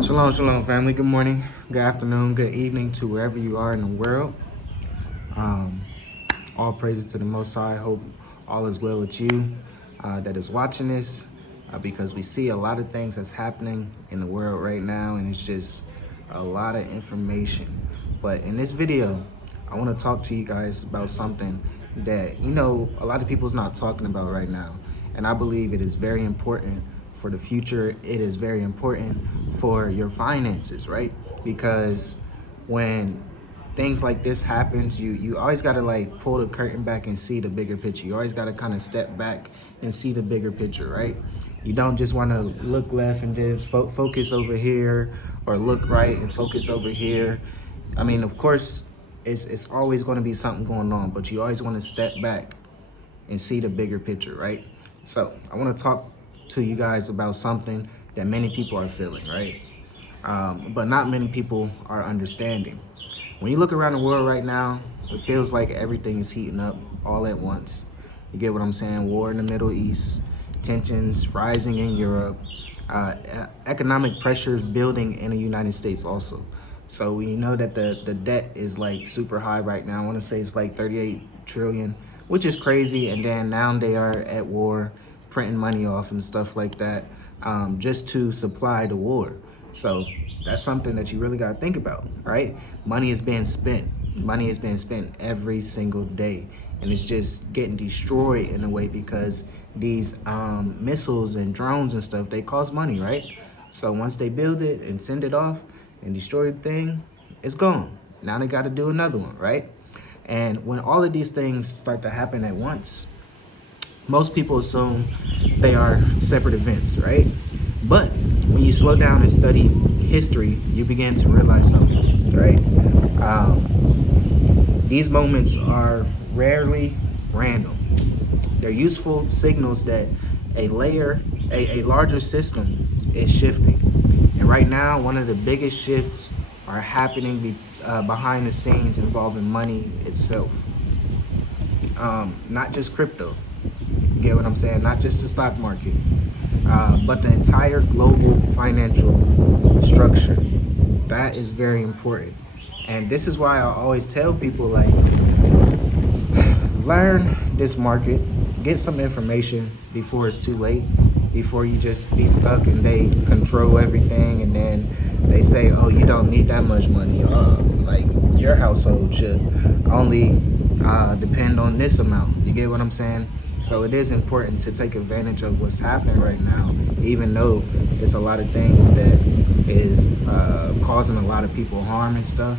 Shalom, shalom, family. Good morning, good afternoon, good evening to wherever you are in the world. Um, all praises to the Most High. Hope all is well with you that is watching this, because we see a lot of things that's happening in the world right now, and it's just a lot of information. But in this video, I want to talk to you guys about something that a lot of people's not talking about right now, and I believe it is very important for the future. It is very important for your finances, right? Because when things like this happens, you always got to like pull the curtain back and see the bigger picture. You always got to kind of step back and see the bigger picture, right? You don't just want to look left and just focus over here, or look right and focus over here. I mean, of course, it's always going to be something going on, but you always want to step back and see the bigger picture, right? So I want to talk to you guys about something that many people are feeling, right? But not many people are understanding. When you look around the world right now, it feels like everything is heating up all at once. You get what I'm saying? War in the Middle East, tensions rising in Europe, economic pressures building in the United States also. So we know that the debt is like super high right now. I want to say it's like 38 trillion, which is crazy. And then now they are at war, printing money off and stuff like that, just to supply the war. So that's something that you really got to think about, right? Money is being spent. Money is being spent every single day, and it's just getting destroyed in a way because these missiles and drones and stuff, they cost money, right? So once they build it and send it off and destroy the thing, it's gone. Now they got to do another one, right? And when all of these things start to happen at once, most people assume they are separate events, right? But when you slow down and study history, you begin to realize something, right? These moments are rarely random. They're useful signals that a larger system is shifting. And right now, one of the biggest shifts are happening behind the scenes involving money itself. Not just crypto, you get what I'm saying? Not just the stock market, but the entire global financial structure. That is very important. And this is why I always tell people, like, learn this market, get some information before it's too late, before you just be stuck and they control everything, and then they say, oh, you don't need that much money. Like, your household should only depend on this amount. You get what I'm saying? So it is important to take advantage of what's happening right now, even though it's a lot of things that is causing a lot of people harm and stuff.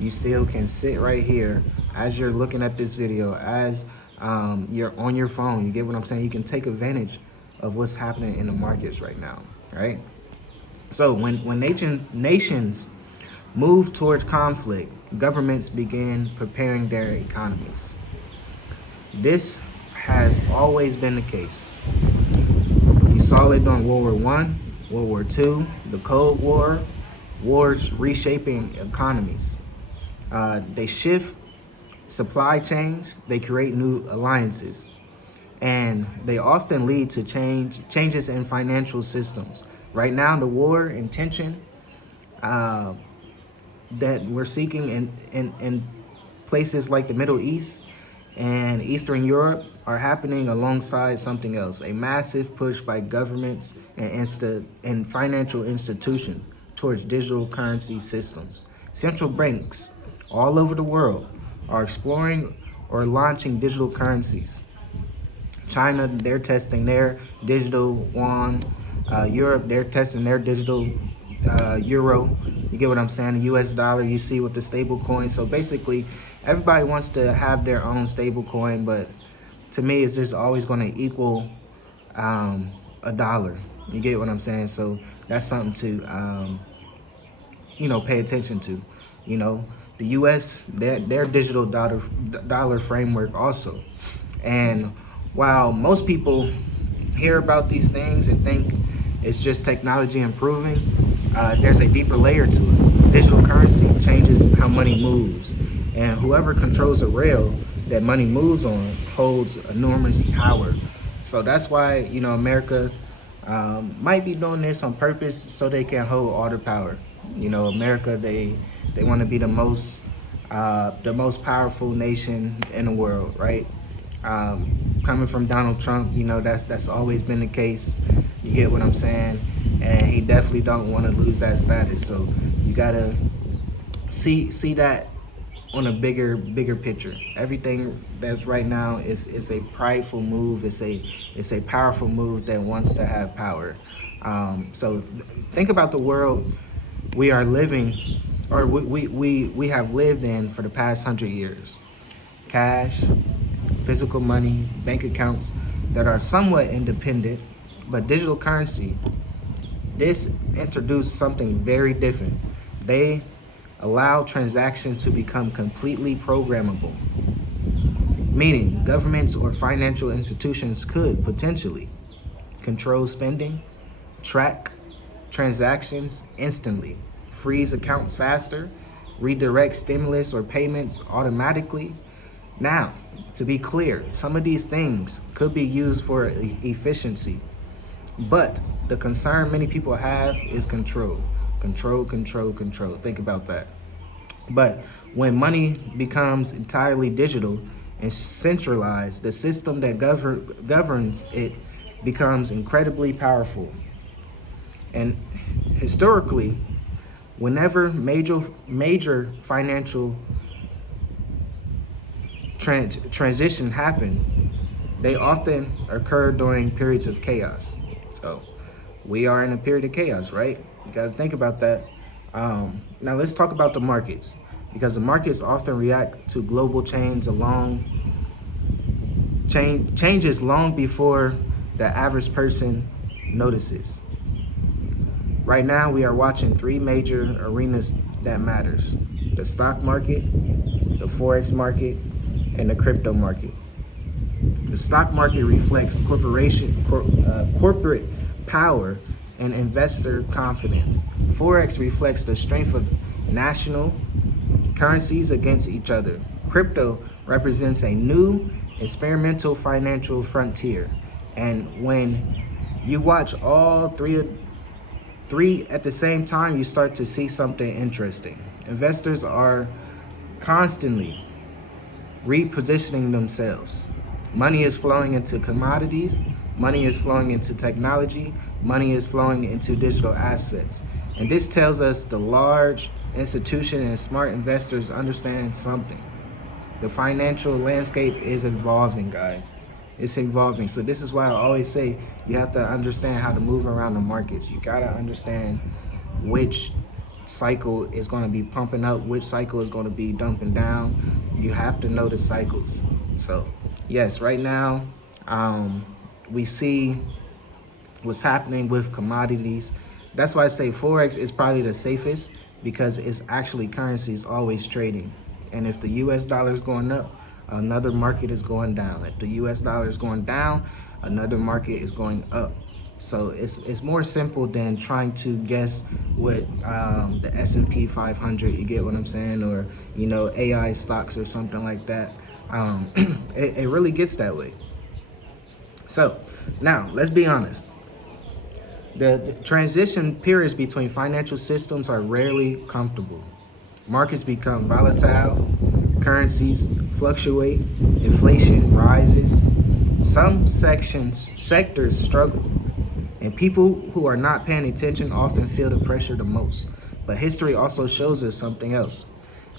You still can sit right here as you're looking at this video, as you're on your phone. You get what I'm saying? You can take advantage of what's happening in the markets right now, right? So when nations move towards conflict, governments begin preparing their economies. This has always been the case. You saw it during World War I, World War II, the Cold War, wars reshaping economies. They shift supply chains, they create new alliances, and they often lead to changes in financial systems. Right now, the war and tension that we're seeking in places like the Middle East and Eastern Europe are happening alongside something else, a massive push by governments and financial institutions towards digital currency systems. Central banks all over the world are exploring or launching digital currencies. China, they're testing their digital yuan. Europe, they're testing their digital euro. You get what I'm saying? The US dollar, you see, with the stable coin. So basically, everybody wants to have their own stable coin, but to me, it's just always going to equal a dollar. You get what I'm saying? So that's something to pay attention to. The US, their digital dollar framework also. And while most people hear about these things and think it's just technology improving, there's a deeper layer to it. Digital currency changes how money moves, and whoever controls the rail that money moves on holds enormous power. So that's why, America might be doing this on purpose so they can hold all the power. America, they want to be the most powerful nation in the world, right? Coming from Donald Trump, that's always been the case. You get what I'm saying? And he definitely don't want to lose that status. So you gotta see that on a bigger picture. Everything that's right now is a prideful move. It's a powerful move that wants to have power. So think about the world we are living, or we have lived in for the past 100 years. Cash, physical money, bank accounts that are somewhat independent, but digital currency, this introduced something very different. They allow transactions to become completely programmable, meaning governments or financial institutions could potentially control spending, track transactions instantly, freeze accounts faster, redirect stimulus or payments automatically. Now, to be clear, some of these things could be used for efficiency, but the concern many people have is control. Control. Think about that. But when money becomes entirely digital and centralized, the system that governs it becomes incredibly powerful. And historically, whenever major financial transition happen, they often occur during periods of chaos. So we are in a period of chaos, right? You got to think about that. Now let's talk about the markets, because the markets often react to global changes long before the average person notices. Right now, we are watching three major arenas that matters: the stock market, the Forex market, and the crypto market. The stock market reflects corporate power and investor confidence. Forex reflects the strength of national currencies against each other. Crypto represents a new experimental financial frontier. And when you watch all three at the same time, you start to see something interesting. Investors are constantly repositioning themselves. Money is flowing into commodities, money is flowing into technology, money is flowing into digital assets. And this tells us the large institution and smart investors understand something. The financial landscape is evolving, guys. It's evolving. So this is why I always say you have to understand how to move around the markets. You gotta understand which cycle is going to be pumping up, which cycle is going to be dumping down. You have to know the cycles. So yes, right now we see what's happening with commodities. That's why I say Forex is probably the safest, because it's actually currencies always trading. And if the US dollar is going up, another market is going down. If the US dollar is going down, another market is going up. So it's more simple than trying to guess what the S&P 500, you get what I'm saying, or AI stocks or something like that. It really gets that way. So now let's be honest. The transition periods between financial systems are rarely comfortable. Markets become volatile, currencies fluctuate, inflation rises. Some sectors struggle, and people who are not paying attention often feel the pressure the most. But history also shows us something else.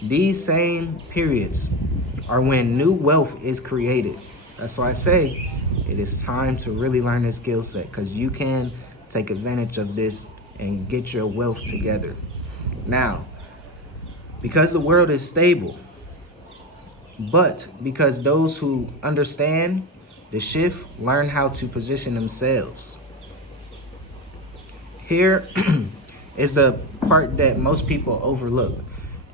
These same periods are when new wealth is created. That's why I say it is time to really learn this skill set, because you can take advantage of this and get your wealth together. Now, because the world is stable, but because those who understand the shift learn how to position themselves. Here is the part that most people overlook.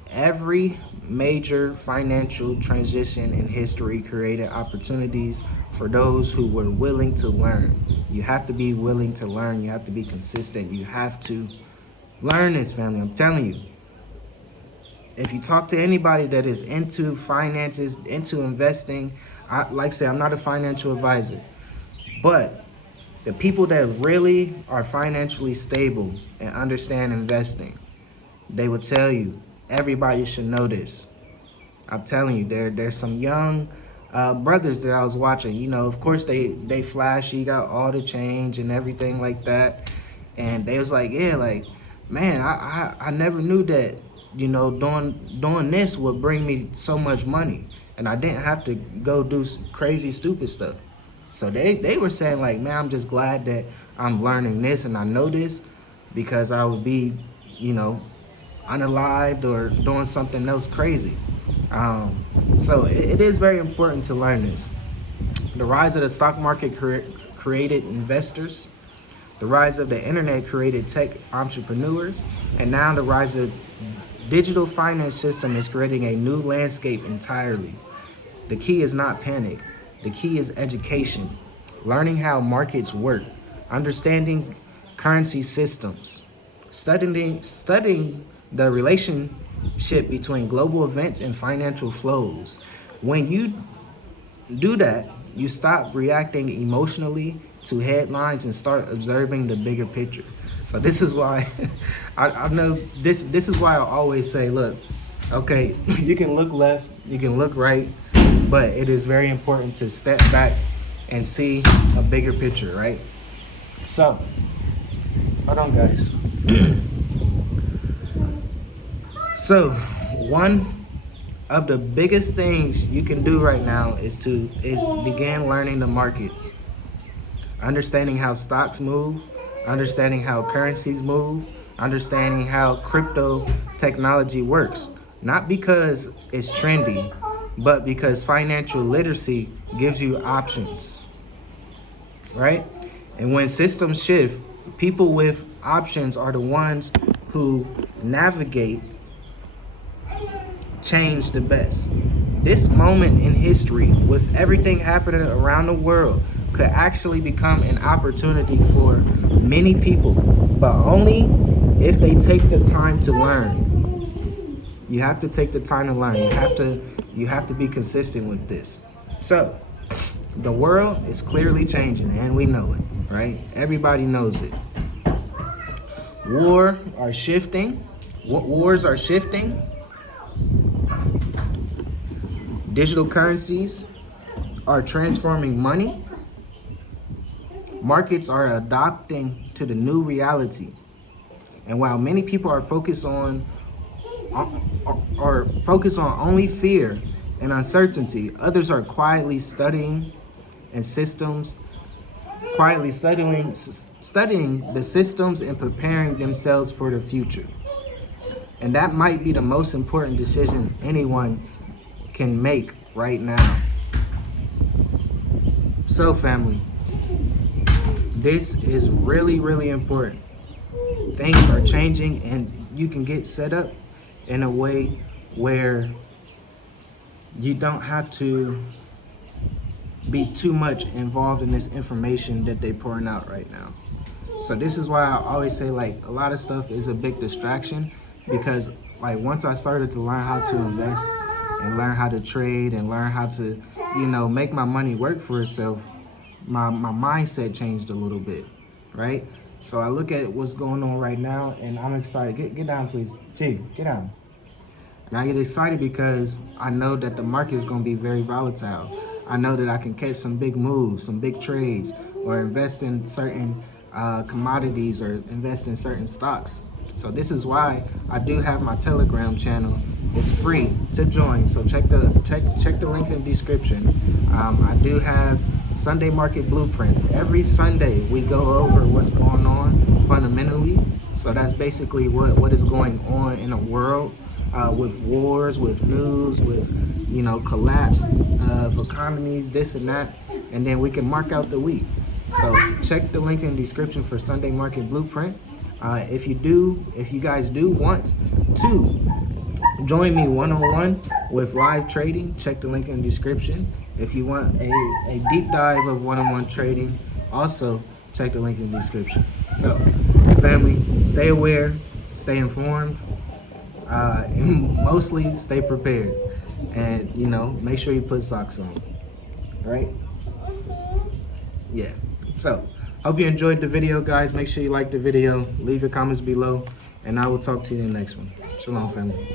Every major financial transition in history created opportunities for those who were willing to learn. You have to be willing to learn. You have to be consistent. You have to learn this, family. I'm telling you. If you talk to anybody that is into finances, into investing, like I say, I'm not a financial advisor, but The people that really are financially stable and understand investing, they will tell you, everybody should know this. I'm telling you, there's some young brothers that I was watching. You know, of course they flashy, got all the change and everything like that. And they was like, yeah, like, man, I never knew that, you know, doing this would bring me so much money, and I didn't have to go do crazy stupid stuff. So they were saying like, man, I'm just glad that I'm learning this and I know this, because I would be, you know, unalived or doing something else crazy. So it is very important to learn this. The rise of the stock market created investors. The rise of the internet created tech entrepreneurs. And now the rise of digital finance system is creating a new landscape entirely. The key is not panic. The key is education. Learning how markets work. Understanding currency systems. Studying the relationship between global events and financial flows. When you do that, you stop reacting emotionally to headlines and start observing the bigger picture. So this is why I know this is why I always say, look, okay, you can look left, you can look right, but it is very important to step back and see a bigger picture, right? So, hold on, guys. So, one of the biggest things you can do right now is begin learning the markets, understanding how stocks move, understanding how currencies move, understanding how crypto technology works. Not because it's trendy, but because financial literacy gives you options, right? And when systems shift, people with options are the ones who navigate change the best. This moment in history, with everything happening around the world, could actually become an opportunity for many people, but only if they take the time to learn. You have to take the time to learn. You have to be consistent with this. So, the world is clearly changing, and we know it, right? Everybody knows it. Wars are shifting. Digital currencies are transforming money. Markets are adapting to the new reality. And while many people are focused on only fear and uncertainty, others are quietly studying the systems and preparing themselves for the future. And that might be the most important decision anyone can make right now. So, family, this is really, really important. Things are changing, and you can get set up in a way where you don't have to be too much involved in this information that they're pouring out right now. So this is why I always say, like, a lot of stuff is a big distraction, because like once I started to learn how to invest and learn how to trade and learn how to, you know, make my money work for itself, my mindset changed a little bit, right? So I look at what's going on right now, and I'm excited. Get down, please. G, get down. And I get excited because I know that the market is going to be very volatile. I know that I can catch some big moves, some big trades, or invest in certain commodities, or invest in certain stocks. So this is why I do have my Telegram channel. It's free to join, so check the link in the description. I do have Sunday Market Blueprints. Every Sunday we go over what's going on fundamentally. So that's basically what is going on in the world, with wars, with news, with, you know, collapse of economies, this and that, and then we can mark out the week. So check the link in the description for Sunday Market Blueprint. If you guys do want to join me one-on-one with live trading, check the link in the description. If you want a deep dive of one-on-one trading, also check the link in the description. So, family, stay aware, stay informed, and mostly stay prepared. And, you know, make sure you put socks on, right? Yeah. So, Hope you enjoyed the video, guys. Make sure you like the video, leave your comments below, and I will talk to you in the next one. Shalom, family.